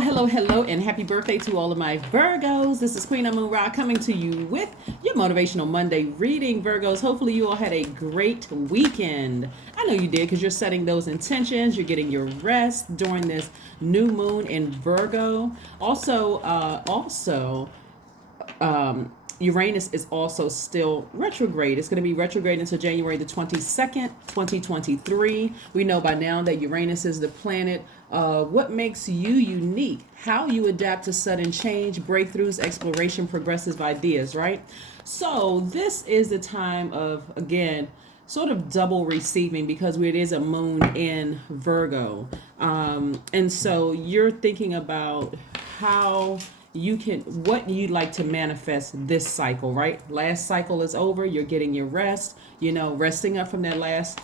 Hello, and happy birthday to all of my Virgos. This is Queen of Moon Ra coming to you with your Motivational Monday reading, Virgos. Hopefully you all had a great weekend. I know you did because you're setting those intentions. You're getting your rest during this new moon in Virgo. Uranus is also still retrograde. It's going to be retrograde until January the 22nd, 2023. We know by now that Uranus is the planet of what makes you unique, how you adapt to sudden change, breakthroughs, exploration, progressive ideas, right? So this is the time of, again, sort of double receiving because it is a moon in Virgo. And so you're thinking about how what you'd like to manifest this cycle, right? Last cycle is over. You're getting your rest, resting up from that last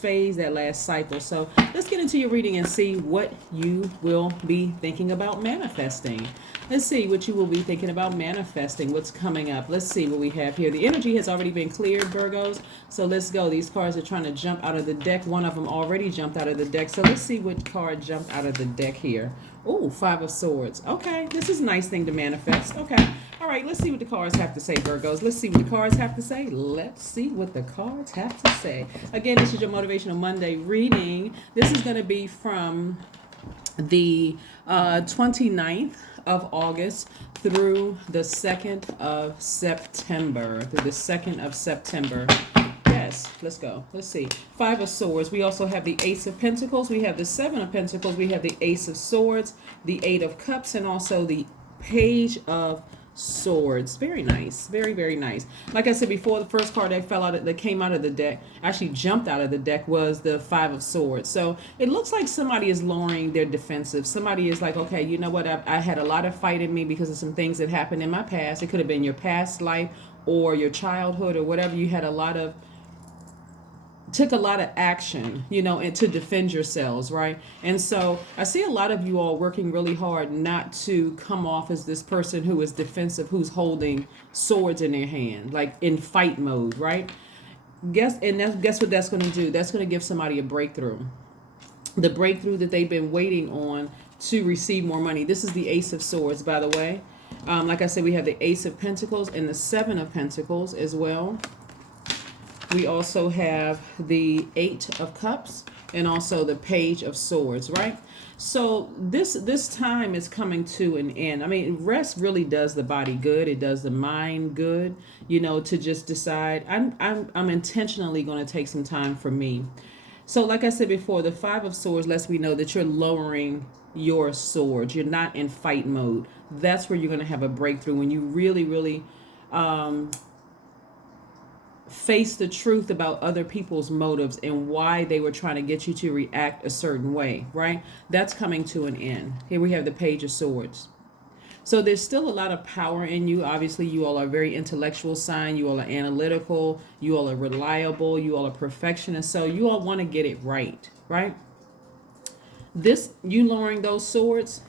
phase, that last cycle. So let's get into your reading and see what you will be thinking about manifesting. Let's see what you will be thinking about manifesting, what's coming up. Let's see what we have here. The energy has already been cleared, Virgos. So let's go. These cards are trying to jump out of the deck. One of them already jumped out of the deck. So let's see what card jumped out of the deck here. Oh, Five of Swords. Okay, this is a nice thing to manifest. Okay. All right, let's see what the cards have to say, Virgos. Let's see what the cards have to say. Let's see what the cards have to say. Again, this is your Motivational Monday reading. This is going to be from the 29th of August through the 2nd of September. Yes, let's go. Let's see. Five of Swords. We also have the Ace of Pentacles. We have the Seven of Pentacles. We have the Ace of Swords, the Eight of Cups, and also the Page of Swords. Very nice. Very, very nice. Like I said before, the first card that came out of the deck, actually jumped out of the deck, was the Five of Swords. So it looks like somebody is lowering their defensive. Somebody is like, okay, you know what? I had a lot of fight in me because of some things that happened in my past. It could have been your past life or your childhood or whatever. You had took a lot of action, and to defend yourselves, right? And so I see a lot of you all working really hard not to come off as this person who is defensive, who's holding swords in their hand, like in fight mode, right? Guess what that's going to do? That's going to give somebody a breakthrough. The breakthrough that they've been waiting on to receive more money. This is the Ace of Swords, by the way. Like I said, we have the Ace of Pentacles and the Seven of Pentacles as well. We also have the Eight of Cups and also the Page of Swords, right? So this time is coming to an end. I mean, rest really does the body good. It does the mind good, to just decide I'm intentionally going to take some time for me. So like I said before, the Five of Swords lets me know that you're lowering your swords. You're not in fight mode. That's where you're going to have a breakthrough, when you really, really face the truth about other people's motives and why they were trying to get you to react a certain way, right? That's coming to an end. Here we have the Page of Swords. So there's still a lot of power in you. Obviously, you all are very intellectual sign. You all are analytical. You all are reliable. You all are perfectionists. So you all want to get it right, right? You lowering those swords,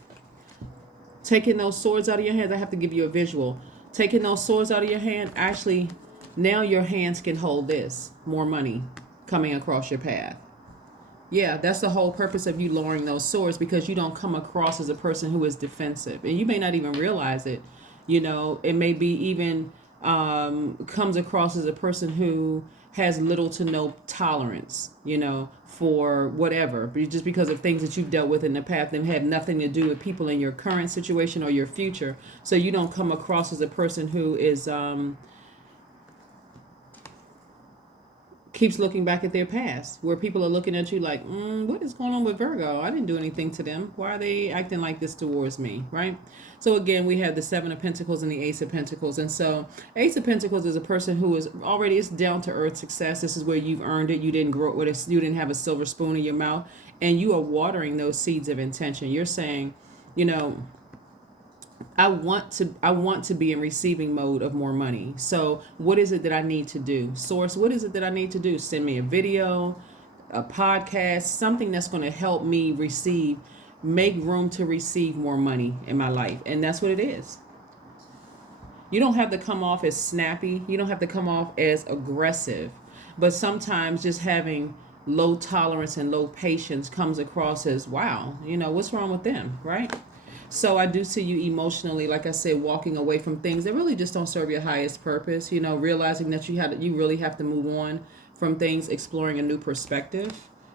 taking those swords out of your hands, I have to give you a visual. Taking those swords out of your hand, actually, now your hands can hold this, more money coming across your path. Yeah, that's the whole purpose of you lowering those swords, because you don't come across as a person who is defensive. And you may not even realize it. It may be even comes across as a person who has little to no tolerance, for whatever, just because of things that you've dealt with in the past and have nothing to do with people in your current situation or your future. So you don't come across as a person who is keeps looking back at their past, where people are looking at you like, what is going on with Virgo? I didn't do anything to them. Why are they acting like this towards me, right? So again, we have the Seven of Pentacles and the Ace of Pentacles. And so Ace of Pentacles is a person who is already, it's down to earth success. This is where you've earned it. You didn't grow up with it. You didn't have a silver spoon in your mouth, and you are watering those seeds of intention. You're saying, I want to be in receiving mode of more money. So what is it that I need to do? Source, what is it that I need to do? Send me a video, a podcast, something that's going to help me make room to receive more money in my life. And that's what it is. You don't have to come off as snappy. You don't have to come off as aggressive. But sometimes just having low tolerance and low patience comes across as, wow, what's wrong with them, right? So I do see you emotionally, like I said, walking away from things that really just don't serve your highest purpose. Realizing that you really have to move on from things, exploring a new perspective.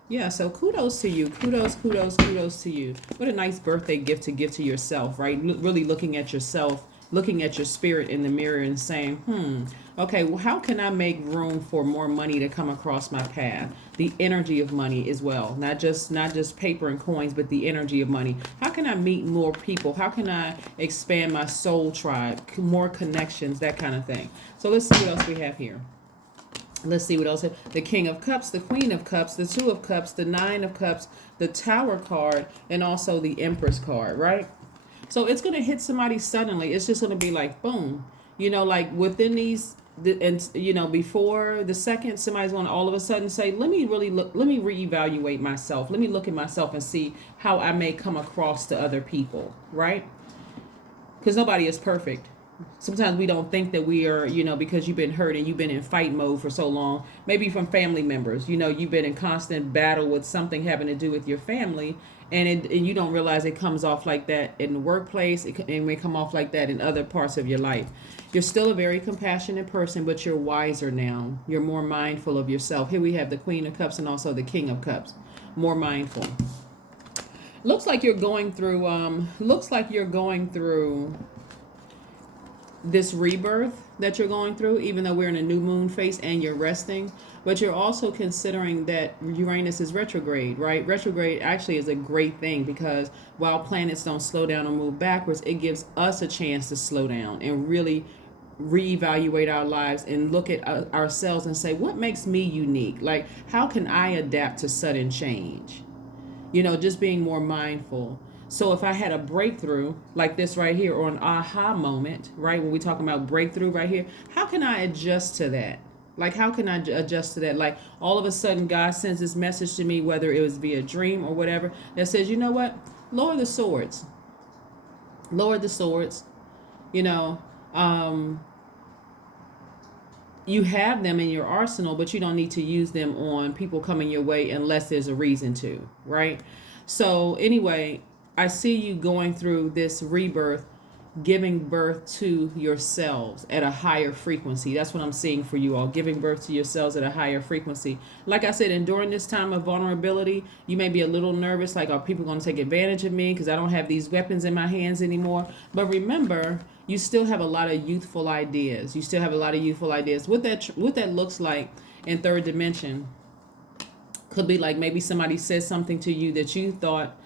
Yeah, so kudos to you. Kudos to you. What a nice birthday gift to give to yourself, right? Really looking at yourself, looking at your spirit in the mirror and saying, okay, well, how can I make room for more money to come across my path? The energy of money as well, not just paper and coins, but the energy of money. How can I meet more people? How can I expand my soul tribe, more connections, that kind of thing? So let's see what else we have here. Let's see what else. The King of Cups, the Queen of Cups, the Two of Cups, the Nine of Cups, the Tower card, and also the Empress card, right? So it's going to hit somebody suddenly. It's just going to be like, boom. Like within these, and before the second, somebody's going to all of a sudden say, let me reevaluate myself. Let me look at myself and see how I may come across to other people, right? Because nobody is perfect. Sometimes we don't think that we are, because you've been hurt and you've been in fight mode for so long, maybe from family members, you've been in constant battle with something having to do with your family, and you don't realize it comes off like that in the workplace. It may come off like that in other parts of your life. You're still a very compassionate person, but you're wiser now. You're more mindful of yourself. Here we have the Queen of Cups and also the King of Cups. More mindful. Looks like you're going through this rebirth that you're going through, even though we're in a new moon phase and you're resting. But you're also considering that Uranus is retrograde, right? Retrograde actually is a great thing, because while planets don't slow down or move backwards, it gives us a chance to slow down and really reevaluate our lives and look at ourselves and say, what makes me unique? Like, how can I adapt to sudden change? Just being more mindful. So if I had a breakthrough like this right here, or an aha moment, right? When we talk about breakthrough right here, how can I adjust to that? Like, how can I adjust to that? Like, all of a sudden, God sends this message to me, whether it was via dream or whatever, that says, you know what? Lower the swords. Lower the swords. You have them in your arsenal, but you don't need to use them on people coming your way unless there's a reason to, right? So anyway, I see you going through this rebirth, giving birth to yourselves at a higher frequency. That's what I'm seeing for you all, giving birth to yourselves at a higher frequency. Like I said, and during this time of vulnerability, you may be a little nervous, like, are people going to take advantage of me because I don't have these weapons in my hands anymore? But remember, you still have a lot of youthful ideas. What that looks like in third dimension could be like, maybe somebody said something to you that you thought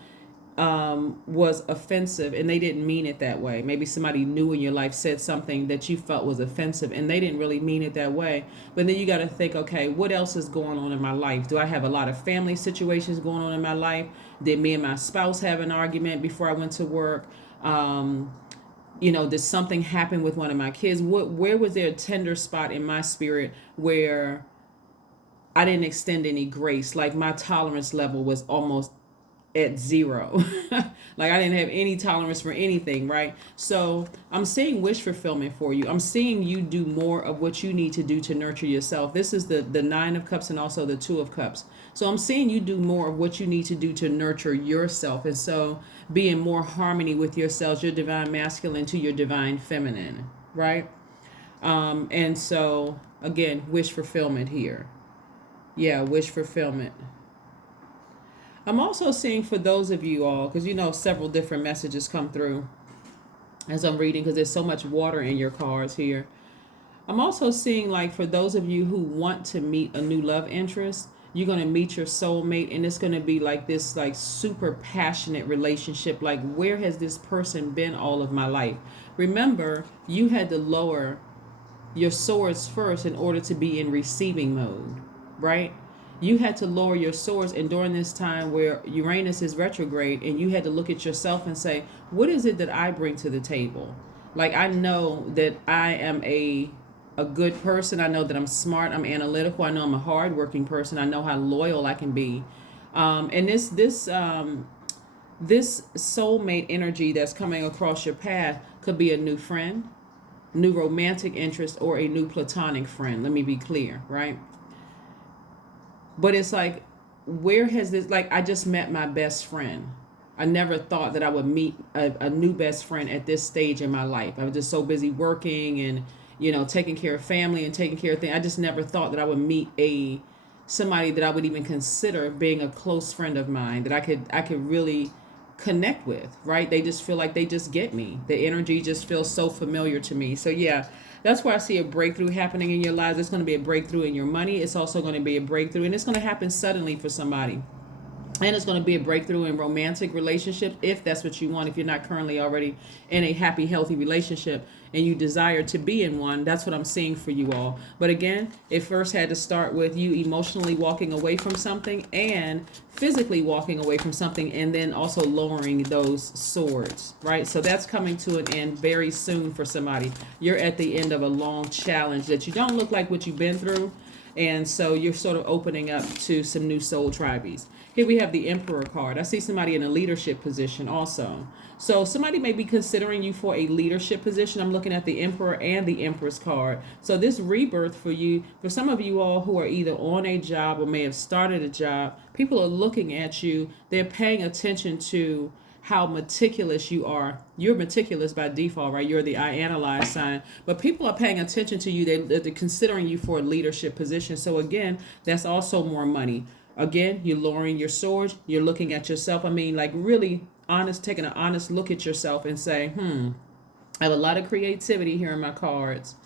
was offensive, and they didn't mean it that way. Maybe somebody new in your life said something that you felt was offensive, and they didn't really mean it that way. But then you got to think, okay, what else is going on in my life? Do I have a lot of family situations going on in my life? Did me and my spouse have an argument before I went to work? Did something happen with one of my kids? Where was there a tender spot in my spirit where I didn't extend any grace? Like, my tolerance level was almost at zero. Like, I didn't have any tolerance for anything, right? So I'm seeing wish fulfillment for you. I'm seeing you do more of what you need to do to nurture yourself. This is the Nine of Cups and also the Two of Cups. So I'm seeing you do more of what you need to do to nurture yourself. And so be in more harmony with yourselves, your divine masculine to your divine feminine, right? And so, again, wish fulfillment here. Yeah, wish fulfillment. I'm also seeing for those of you all, because several different messages come through as I'm reading, because there's so much water in your cards here. I'm also seeing, like, for those of you who want to meet a new love interest, you're going to meet your soulmate, and it's going to be like this, like, super passionate relationship. Like, where has this person been all of my life? Remember, you had to lower your swords first in order to be in receiving mode, right? You had to lower your swords, and during this time where Uranus is retrograde, and you had to look at yourself and say, what is it that I bring to the table? Like, I know that I am a good person. I know that I'm smart. I'm analytical. I know I'm a hardworking person. I know how loyal I can be. And this soulmate energy that's coming across your path could be a new friend, new romantic interest, or a new platonic friend. Let me be clear, right? But it's like, where has this, like, I just met my best friend. I never thought that I would meet a new best friend at this stage in my life. I was just so busy working and, taking care of family and taking care of things. I just never thought that I would meet somebody that I would even consider being a close friend of mine that I could really connect with, right? They just feel like they just get me. The energy just feels so familiar to me. So yeah, that's where I see a breakthrough happening in your lives. It's going to be a breakthrough in your money. It's also going to be a breakthrough, and it's going to happen suddenly for somebody. And it's going to be a breakthrough in romantic relationships if that's what you want. If you're not currently already in a happy, healthy relationship and you desire to be in one, that's what I'm seeing for you all. But again, it first had to start with you emotionally walking away from something and physically walking away from something, and then also lowering those swords, right? So that's coming to an end very soon for somebody. You're at the end of a long challenge that you don't look like what you've been through. And so you're sort of opening up to some new soul tribes. Here we have the Emperor card. I see somebody in a leadership position also. So somebody may be considering you for a leadership position. I'm looking at the Emperor and the Empress card. So this rebirth for you, for some of you all who are either on a job or may have started a job, people are looking at you. They're paying attention to how meticulous you are. You're meticulous by default, right? You're the I analyze sign. But people are paying attention to you. They're considering you for a leadership position. So again, that's also more money. Again, you're lowering your swords. You're looking at yourself. I mean, like really honest, taking an honest look at yourself and say, I have a lot of creativity here in my cards.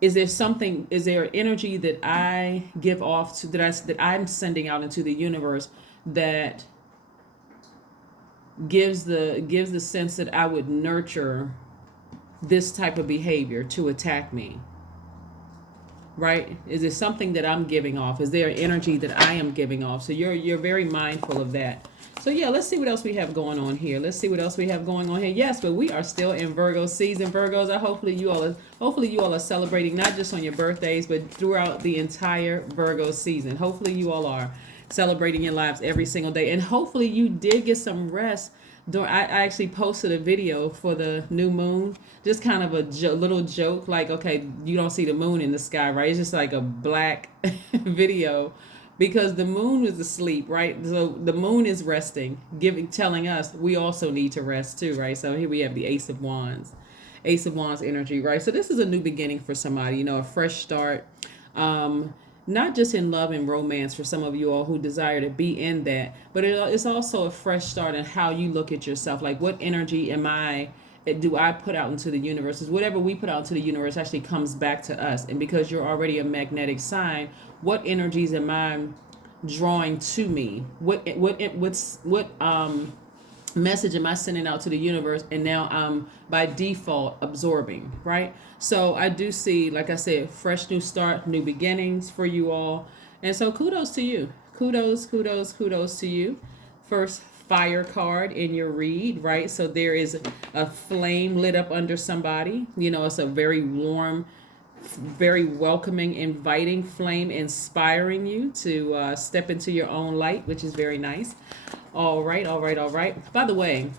Is there energy that I give off to, that I'm sending out into the universe that gives the sense that I would nurture this type of behavior to attack me, right? Is there something that I'm giving off? Is there energy that I am giving off? So you're very mindful of that. So yeah, let's see what else we have going on here. Yes, but we are still in Virgo season. Virgos, hopefully you all are celebrating not just on your birthdays, but throughout the entire Virgo season. Hopefully you all are celebrating your lives every single day, and hopefully you did get some rest. I actually posted a video for the new moon, just kind of a little joke, like, okay, you don't see the moon in the sky, right? It's just like a black video because the moon is asleep, right? So the moon is resting, telling us we also need to rest too, right? So here we have the Ace of Wands energy, right? So this is a new beginning for somebody, a fresh start. Not just in love and romance for some of you all who desire to be in that, but it's also a fresh start in how you look at yourself. Like, what energy do I put out into the universe? Is whatever we put out into the universe actually comes back to us. And because you're already a magnetic sign, what energies am I drawing to me? What message am I sending out to the universe, and now I'm by default absorbing, right? So I do see, like I said, fresh new start, new beginnings for you all. And so kudos to you. Kudos to you. First fire card in your read, right? So there is a flame lit up under somebody. It's a very warm, very welcoming, inviting flame, inspiring you to step into your own light, which is very nice. All right. By the way,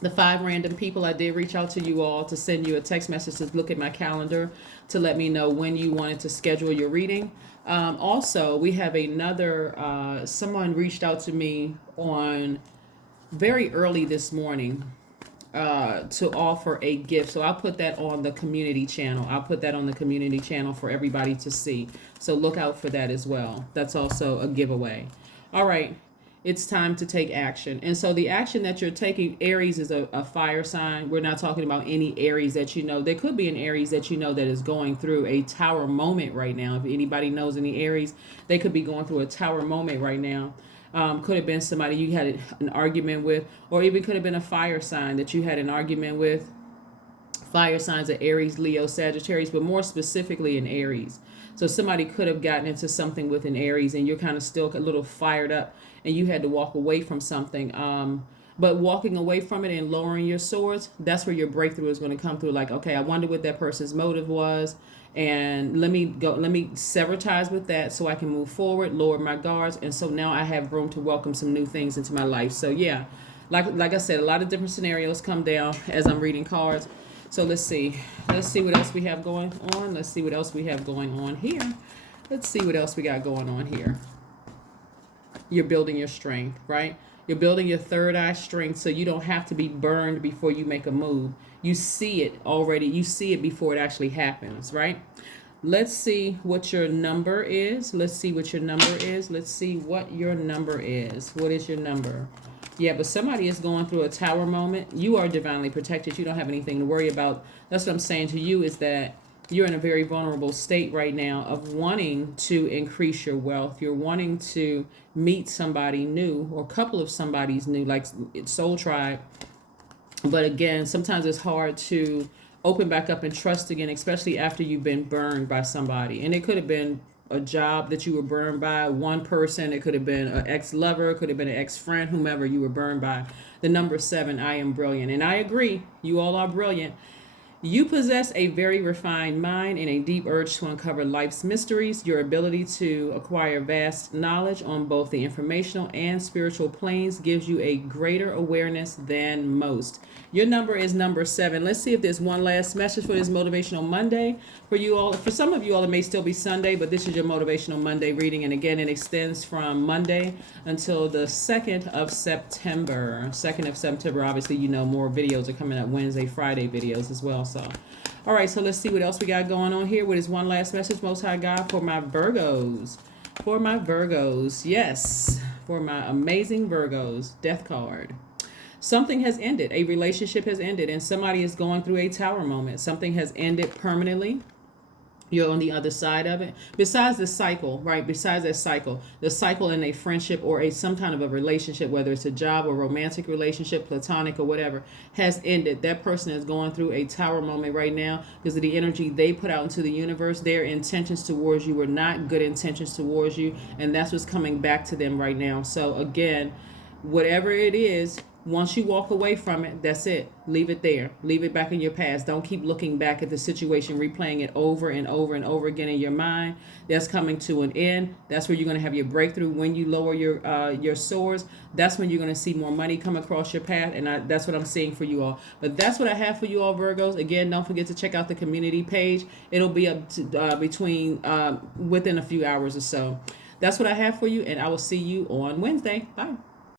the 5 random people, I did reach out to you all to send you a text message to look at my calendar to let me know when you wanted to schedule your reading. Also, we have another, someone reached out to me on very early this morning to offer a gift. So I'll put that on the community channel. For everybody to see. So look out for that as well. That's also a giveaway. All right. It's time to take action. And so the action that you're taking, Aries is a fire sign. We're not talking about any Aries that you know. There could be an Aries that you know that is going through a tower moment right now. If anybody knows any Aries, they could be going through a tower moment right now. Could have been somebody you had an argument with, or even could have been a fire sign that you had an argument with. Fire signs are Aries, Leo, Sagittarius, but more specifically in Aries. So somebody could have gotten into something with an Aries and you're kind of still a little fired up and you had to walk away from something. But walking away from it and lowering your swords, that's where your breakthrough is going to come through. Like, okay, I wonder what that person's motive was. And let me sever ties with that so I can move forward, lower my guards. And so now I have room to welcome some new things into my life. So yeah, like I said, a lot of different scenarios come down as I'm reading cards. So let's see what else we have going on. Let's see what else we got going on here. You're building your strength, right? You're building your third eye strength so you don't have to be burned before you make a move. You see it already. You see it before it actually happens, right? Let's see what your number is. Let's see what your number is. Let's see what your number is. What is your number? Yeah, but somebody is going through a tower moment. You are divinely protected. You don't have anything to worry about. That's what I'm saying to you, is that you're in a very vulnerable state right now of wanting to increase your wealth. You're wanting to meet somebody new, or a couple of somebody's new, like soul tribe. But again, sometimes it's hard to open back up and trust again, especially after you've been burned by somebody. And it could have been a job that you were burned by, one person. It could have been an ex-lover, it could have been an ex-friend, whomever you were burned by. The number 7, I am brilliant. And I agree, you all are brilliant. You possess a very refined mind and a deep urge to uncover life's mysteries. Your ability to acquire vast knowledge on both the informational and spiritual planes gives you a greater awareness than most. Your number is number 7. Let's see if there's one last message for this Motivational Monday for you all. For some of you all, it may still be Sunday, but this is your Motivational Monday reading. And again, it extends from Monday until the 2nd of September. 2nd of September, obviously, you know, more videos are coming up, Wednesday, Friday videos as well. So, all right, so let's see what else we got going on here. What is one last message, Most High God, for my Virgos? For my Virgos, yes, for my amazing Virgos. Death card. Something has ended. A relationship has ended, and somebody is going through a tower moment. Something has ended permanently. You're on the other side of it. Besides the cycle, right? Besides that cycle, the cycle in a friendship or some kind of a relationship, whether it's a job or romantic relationship, platonic or whatever, has ended. That person is going through a tower moment right now because of the energy they put out into the universe. Their intentions towards you were not good intentions towards you, and that's what's coming back to them right now. So again, whatever it is, once you walk away from it, that's it. Leave it there. Leave it back in your past. Don't keep looking back at the situation, replaying it over and over and over again in your mind. That's coming to an end. That's where you're going to have your breakthrough. When you lower your swords, that's when you're going to see more money come across your path. And that's what I'm seeing for you all. But that's what I have for you all, Virgos. Again, don't forget to check out the community page. It'll be up to within a few hours or so. That's what I have for you, and I will see you on Wednesday. Bye.